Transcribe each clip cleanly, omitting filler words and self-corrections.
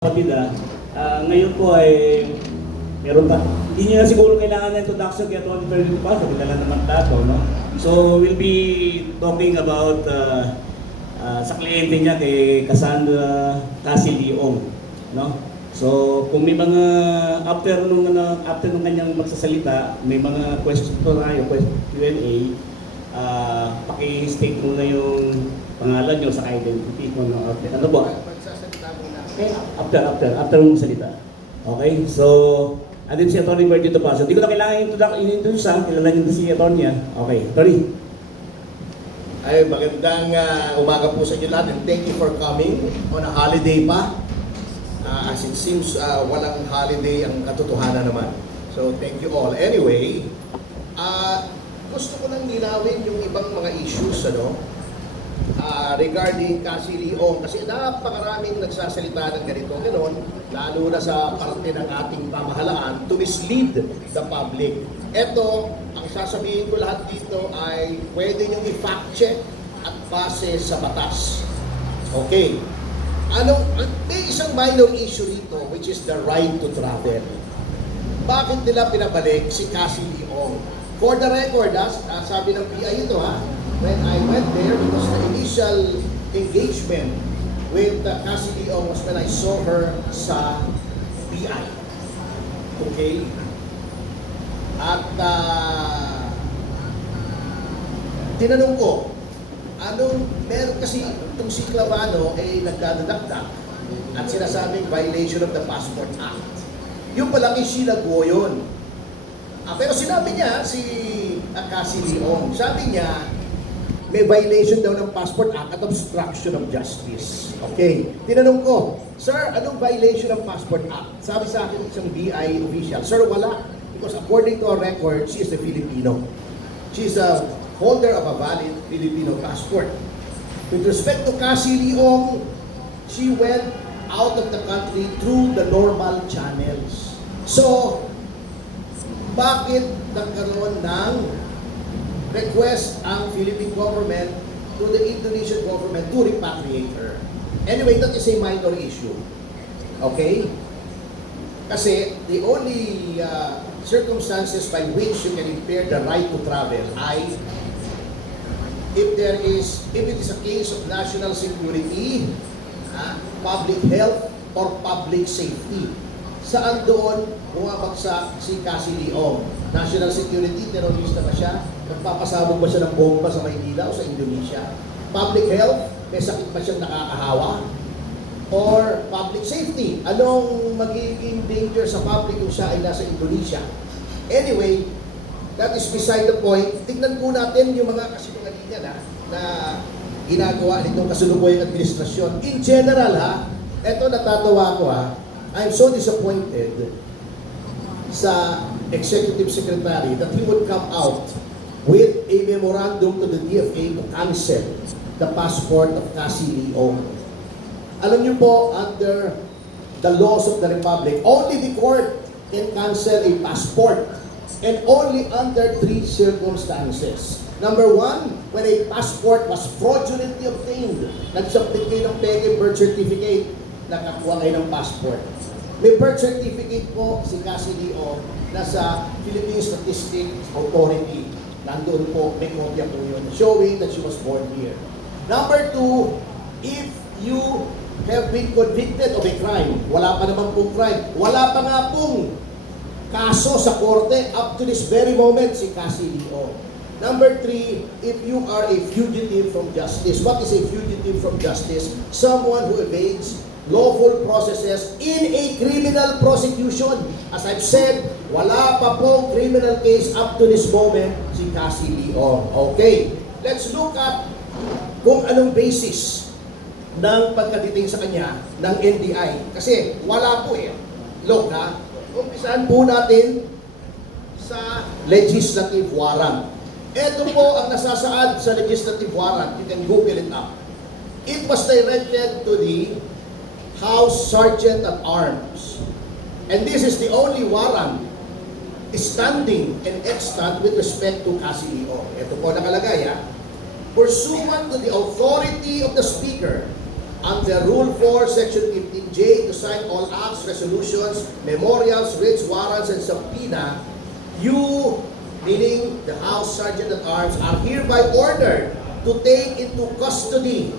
Kapatid, ngayon po ay meron pa. Hindi nyo na siguro kailangan ng introduction kaya Tony Ferdinand pa, sabi na naman tato, no? So we'll be talking about sa kliyente niya kay Cassandra Cassie Leong, no? So kung may mga after nung kanyang magsasalita, may mga question tayo, Q&A, paki-state muna yung pangalan nyo sa identity mo, no? Ano ba? Okay, after mong salita. Okay, so, andun si Atty. Bertie Topacio. Hindi ko na kailangan i-introduce kilala niyo si Atty. Okay, Atty. Ay, magandang umaga po sa inyo lahat and thank you for coming on a holiday pa. As it seems, walang holiday ang katotohanan naman. So, thank you all. Anyway, gusto ko nang linawin yung ibang mga issues, regarding Cassie Leong, kasi napakaraming nagsasalita ng ganito, gano'n, lalo na sa parte ng ating pamahalaan to mislead the public. Ito, ang sasabihin ko lahat dito ay pwede nyo i-fact check at base sa batas. Okay. May isang minor issue dito which is the right to travel. Bakit nila pinabalik si Cassie Leong? For the record, sabi ng PI ito when I went there, because the initial engagement with Cassie Leong was when I saw her sa PI. Okay? At tinanong ko, meron kasi itong si Clavano ay nagdadadakdak at sinasabing violation of the Passport Act. Yung palang Sheila Guo yun. Pero sinabi niya, si Cassie Leong, sabi niya, may violation daw ng Passport Act at obstruction of justice. Okay. Tinanong ko, Sir, anong violation ng Passport Act? Sabi sa akin isang BI official, Sir, wala. Because according to our record, she is a Filipino. She is a holder of a valid Filipino passport. With respect to Cassie Leong, she went out of the country through the normal channels. So, bakit nagkaroon ng request ang Philippine government to the Indonesian government to repatriate her? Anyway, that is a minor issue. Okay? Kasi the only circumstances by which you can impair the right to travel ay if it is a case of national security, public health, or public safety. Saan doon bumabagsak si Cassie Leong? National security, terorista ba siya? Nagpapasabog ba siya ng bomba sa Maynila o sa Indonesia? Public health, may sakit ba siyang nakakahawa? Or public safety, anong magiging danger sa public kung siya ay nasa Indonesia? Anyway, that is beside the point. Tignan po natin yung mga kasinungalingan na ginagawa nitong kasalukuyang administrasyon. In general eto natatawa ko I'm so disappointed sa Executive Secretary that he would come out with a memorandum to the DFA to cancel the passport of Cassie Leong. Alam niyo po, under the laws of the Republic, only the court can cancel a passport and only under 3 circumstances. Number 1, when a passport was fraudulently obtained. Nag-submit kayo ng peke birth certificate, nakakuha kayo ng passport. May birth certificate po si Cassie Leong na sa Philippine Statistics Authority. Nandun po, may kopya po yun, showing that she was born here. Number 2, if you have been convicted of a crime, wala pa naman pong crime, wala pa nga pong kaso sa korte up to this very moment si Cassie Leong. Number 3, if you are a fugitive from justice. What is a fugitive from justice? Someone who evades lawful processes in a criminal prosecution. As I've said, wala pa pong criminal case up to this moment si Cassie Leong. Okay, let's look at kung anong basis ng pagkatiting sa kanya ng NBI. Kasi wala po Look umpisahan po natin sa legislative warrant. Ito po ang nasasaad sa legislative warrant. You can Google it up. It was directed to the House Sergeant at Arms. And this is the only warrant standing and extant with respect to Cassie Leong. Ito po nakalagay Pursuant to the authority of the Speaker, under Rule 4, Section 15J, to sign all acts, resolutions, memorials, writs, warrants, and subpoena, you, meaning the House Sergeant at Arms, are hereby ordered to take into custody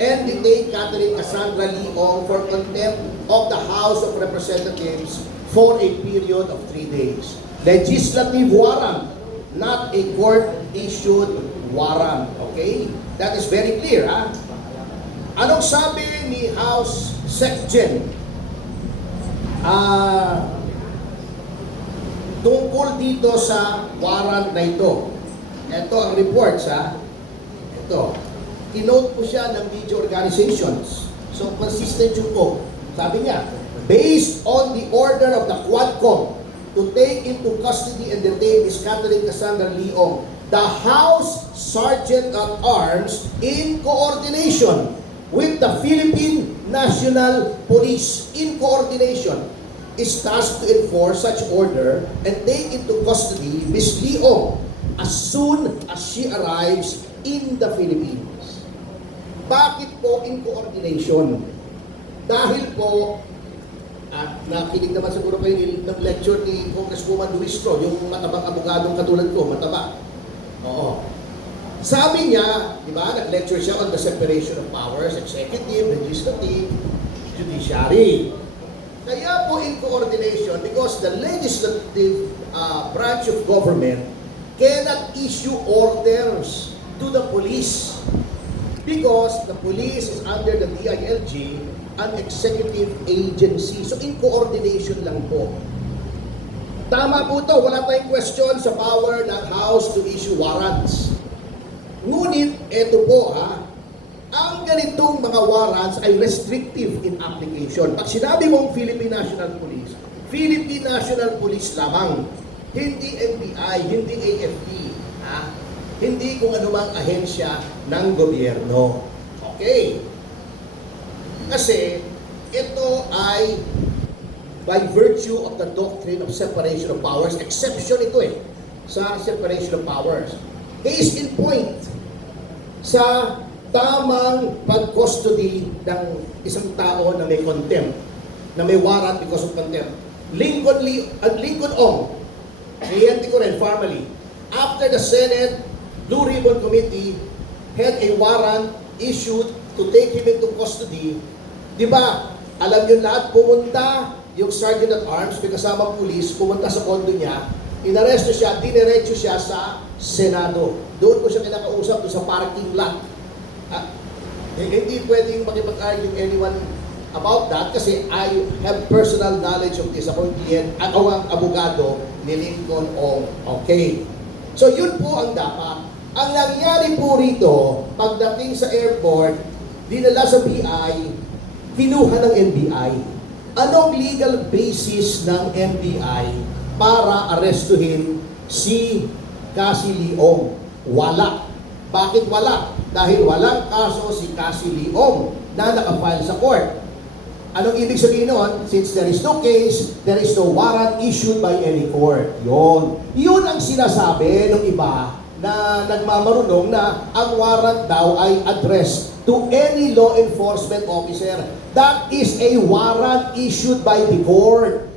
and detain Catherine Cassandra Leong for contempt of the House of Representatives for a period of 3 days. Legislative warrant, not a court-issued warrant. Okay? That is very clear, ha? Anong sabi ni House Secgen tungkol dito sa warrant na ito? Ito ang reports, ha? Ito. Kinote po siya ng media organizations. So, consistent yung po. Sabi niya, based on the order of the Quadcom to take into custody and detain Ms. Catherine Cassandra Leong, the House Sergeant at Arms, in coordination with the Philippine National Police, is tasked to enforce such order and take into custody Ms. Leong as soon as she arrives in the Philippines. Bakit po in coordination? Dahil po, at nakinig naman siguro kayo ng lecture ni Congresswoman Luistro, yung matabang abogadong katulad ko, mataba. Oo. Sabi niya, di ba, nag-lecture siya on the separation of powers, executive, legislative, judiciary. Kaya po in coordination, because the legislative branch of government cannot issue orders to the police because the police is under the DILG, an executive agency. So in coordination lang po. Tama po ito, wala tayong question sa power ng House to issue warrants. Ngunit, eto po ang ganitong mga warrants ay restrictive in application. Pag sinabi mong Philippine National Police lamang, hindi NBI, hindi AFP, hindi kung anumang ahensya ng gobyerno. Okay. Kasi, ito ay by virtue of the doctrine of separation of powers, exception ito sa separation of powers. Case in point, sa tamang pag-custody ng isang tao na may contempt, na may warrant because of contempt. Lincoln Ong, kliyente ko rin, formally, after the Senate Blue Ribbon Committee had a warrant issued to take him into custody, di ba, alam nyo lahat, pumunta yung Sergeant at Arms, may kasamang pulis, pumunta sa kondo niya, inaresto siya, diniretso siya sa Senado. Doon ko siya kinakausap doon sa parking lot. Hindi pwedeng makipag-argue anyone about that kasi I have personal knowledge of this. Ako ang abogado ni Lincoln Ong. Okay. So yun po ang dapat. Ang nangyari po rito, pagdating sa airport, dinala sa BI, kinuha ng NBI. Anong legal basis ng NBI para arestuhin si Cassie Leong? Wala. Bakit wala? Dahil walang kaso si Cassie Leong na nakafile sa court. Anong ibig sabihin nun? Since there is no case, there is no warrant issued by any court. Yun ang sinasabi ng iba na nagmamarunong na ang warrant daw ay addressed to any law enforcement officer. That is a warrant issued by the court.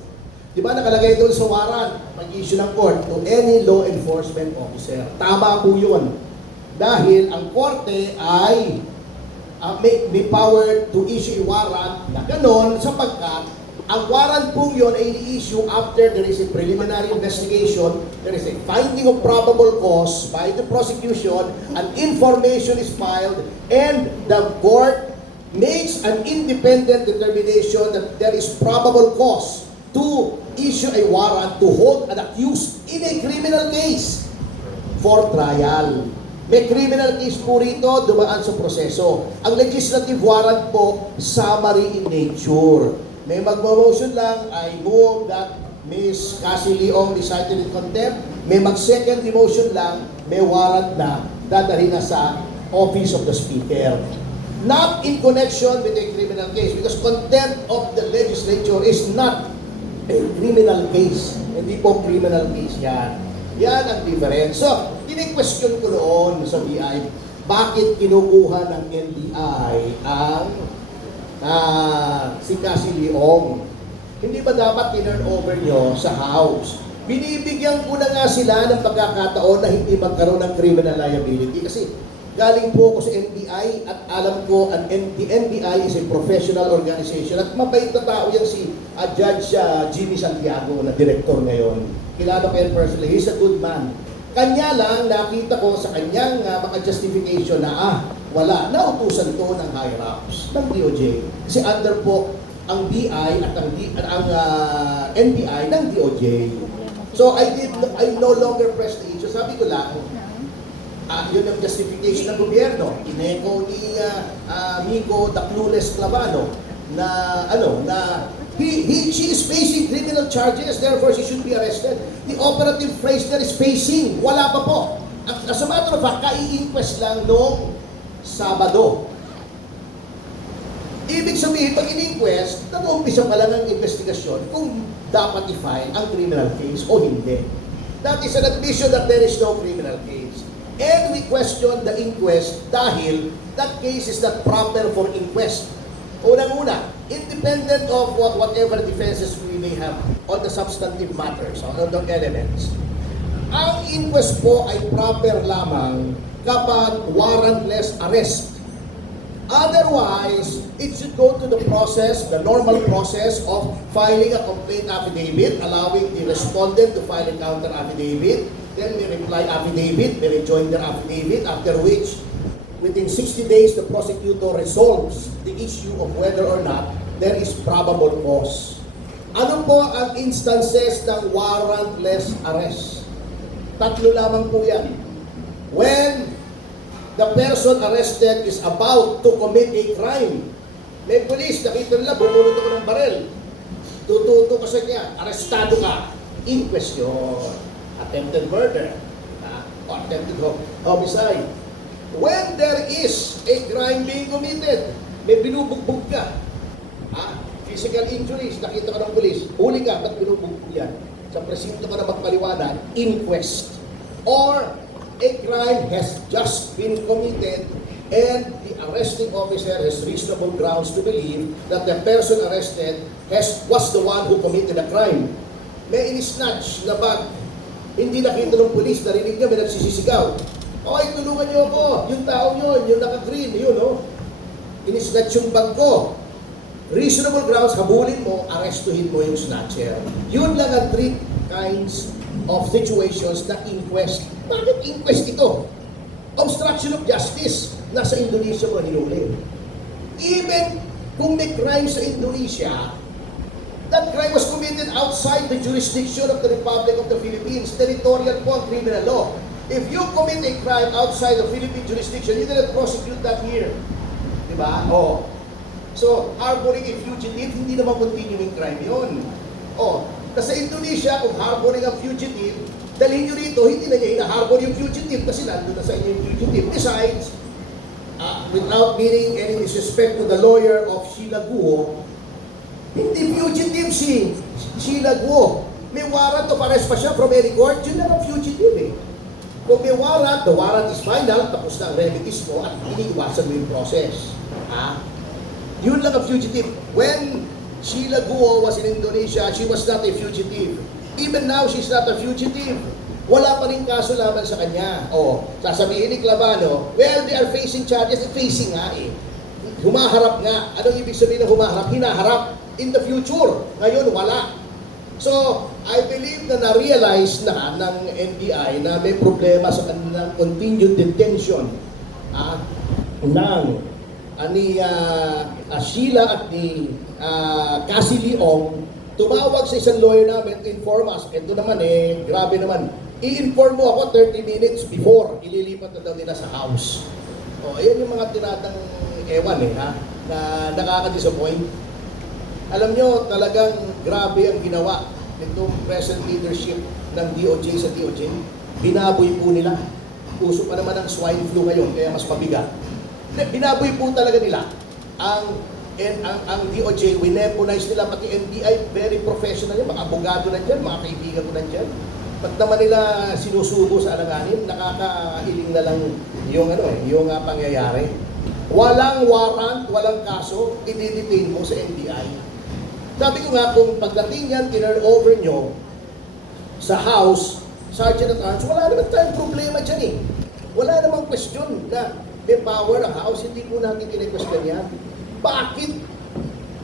Di ba nakalagay doon sa warrant, pag-issue ng court, to any law enforcement officer. Tama po yun. Dahil ang korte ay may power to issue a warrant na ganon sapagkat ang warrant po yun ay i-issue after there is a preliminary investigation, there is a finding of probable cause by the prosecution, an information is filed, and the court makes an independent determination that there is probable cause to issue a warrant to hold an accused in a criminal case for trial. May criminal case po rito, dumaan sa proseso. Ang legislative warrant po, summary in nature. May magmo-motion lang, I move that Ms. Cassie Leong be cited in contempt. May mag-second motion lang, may warrant na dadalhin na sa office of the speaker. Not in connection with a criminal case because contempt of the legislature is not a criminal case. Hindi po criminal case yan. Yan ang difference. So, tini-question ko noon sa BI, bakit kinukuha ng NBI ang si Cassie Leong? Hindi ba dapat tinurn over nyo sa House? Binibigyan ko na nga sila ng pagkakataon na hindi magkaroon ng criminal liability kasi galing po ako sa NBI at alam ko ang NBI is a professional organization at mabait na tao yan si Judge Jimmy Santiago na director ngayon. Kilala ko yan personally. He's a good man. Kanya lang nakita ko sa kanyang mga justification na wala, nautusan to ng higher ups ng DOJ. Kasi under po ang BI at ang NBI ng DOJ. So I no longer press the issue. Sabi ko lang, yun ang justification ng gobyerno. Ineko ni Miko the clueless Clavano na she is facing criminal charges, therefore she should be arrested. The operative phrase there is facing. Wala pa po. As a matter of fact, kai-inquest lang noong Sabado. Ibig sabihin, pag in-inquest, nag-uumpisa pa lang ang investigasyon kung dapat i-file ang criminal case o hindi. That is an admission that there is no criminal case. And we question the inquest dahil that case is not proper for inquest. Unang-una, independent of whatever defenses we may have on the substantive matters, on the elements, ang inquest po ay proper lamang kapag warrantless arrest. Otherwise, it should go to the process, the normal process of filing a complaint affidavit, allowing the respondent to file a counter affidavit, then may reply affidavit, may rejoinder affidavit, after which, within 60 days, the prosecutor resolves the issue of whether or not there is probable cause. Ano po ang instances ng warrantless arrest? Tatlo lamang po yan. When the person arrested is about to commit a crime. May police, nakita nila, bubulot ako ng barel. Tututo ka sa kanya, arestado ka. In question, attempted murder, or attempted homicide. When there is a crime being committed, may binubugbog ka. Physical injuries, nakita ka ng police, huli ka, ba't binubugbog yan? Sa presinto ka na magpaliwanag, inquest. Or a crime has just been committed and the arresting officer has reasonable grounds to believe that the person arrested was the one who committed the crime. May in-snatch na bag, hindi nakita ng police, narinig niya, may nagsisisigaw. Okay, tulungan niyo ako, yung tao yun, yung naka-green, yun, no? In-snatch yung bag ko. Reasonable grounds, habulin mo, arrestuhin mo yung snatcher. Yun lang ang three kinds of situations na inquest. Bakit inquest ito? Obstruction of justice. Nasa Indonesia mo hinuli. Even kung may crime sa Indonesia, that crime was committed outside the jurisdiction of the Republic of the Philippines. Territorial po ang criminal law. If you commit a crime outside the Philippine jurisdiction, you cannot prosecute that here. Diba? Oh. So, harboring a fugitive, hindi naman continuing crime yun. Oh. Sa Indonesia, kung harboring a fugitive, dalhin nyo rito, hindi na niya hinaharbor yung fugitive kasi nandun na sa inyo yung fugitive. Besides, without meaning any disrespect to the lawyer of Sheila Guo, hindi fugitive si Sheila Guo. May warrant of arrest pa siya from any court, yun na ang fugitive eh. Kung may warrant, the warrant is final, tapos na ang remedies mo at iniiwasan mo yung process. Yun lang ang fugitive. When Sheila Guo was in Indonesia, she was not a fugitive. Even now, she's not a fugitive. Wala pa rin kaso laban sa kanya. Sasabihin ni Clavano, well, they are facing charges. Facing nga eh. Humaharap nga. Anong ibig sabihin ng humaharap? Hinaharap in the future. Ngayon, wala. So, I believe na na-realize na ng NBI na may problema sa kanilang continued detention ni Sheila at ni Cassie Leong. Tumawag sa isang lawyer namin to inform us. Ito naman grabe naman. I-inform mo ako 30 minutes before. Ililipat na daw nila sa house. Ayan yung mga tinatang ewan na nakaka-disappoint. Alam nyo, talagang grabe ang ginawa nitong present leadership ng DOJ sa DOJ. Binaboy po nila. Uso pa naman ang swine flu ngayon, kaya mas mabigat. Binaboy po talaga nila ang DOJ, wineponize nila pati NBI, very professional yan, mga abogado na dyan, mga kaibigan ko na dyan. Ba't naman nila sinusubo sa alanganin? Nakakailing na lang yung pangyayari. Walang warrant, walang kaso, i-detain mo sa NBI. Sabi ko nga, kung pagdating yan, tinurn over nyo sa House, Sergeant at Arms, wala naman tayong problema dyan eh. Wala namang question na may power ang House, hindi po natin kine-question yan. Bakit?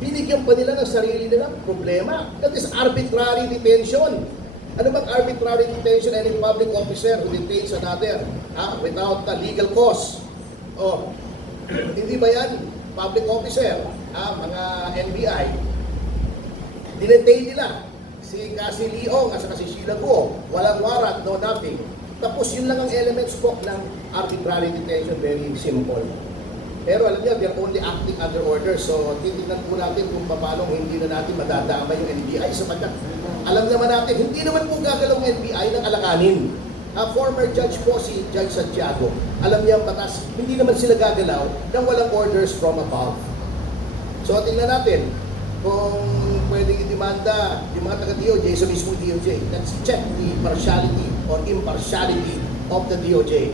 Binigyan pa nila ng sarili nilang problema. That is arbitrary detention. Ano bang arbitrary detention? Any public officer who detains another without a legal cause. Oh, hindi ba yan? Public officer, mga NBI, dinetain nila si Cassie Leong at si Sheila Guo. Walang warrant, no nothing. Tapos yun lang ang elements po ng arbitrary detention, very simple. Pero alam niyo, they're only acting under order. So, titignan po natin kung paano hindi na natin madadama yung NBI sapagkat alam naman natin, hindi naman po gagalaw ng NBI ng alakanin. Former judge po si Judge Santiago, alam niya ang batas, hindi naman sila gagalaw nang walang orders from above. So, tingnan natin kung pwedeng i-demanda yung mga taga-DOJ sa mismo DOJ. Let's check the partiality or impartiality of the DOJ.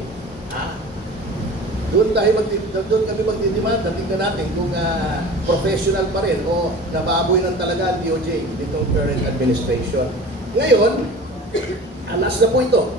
Doon kami magdidemanda, tingnan natin kung professional pa rin o nababoy ng talaga ang DOJ nitong current administration. Ngayon, last na po ito.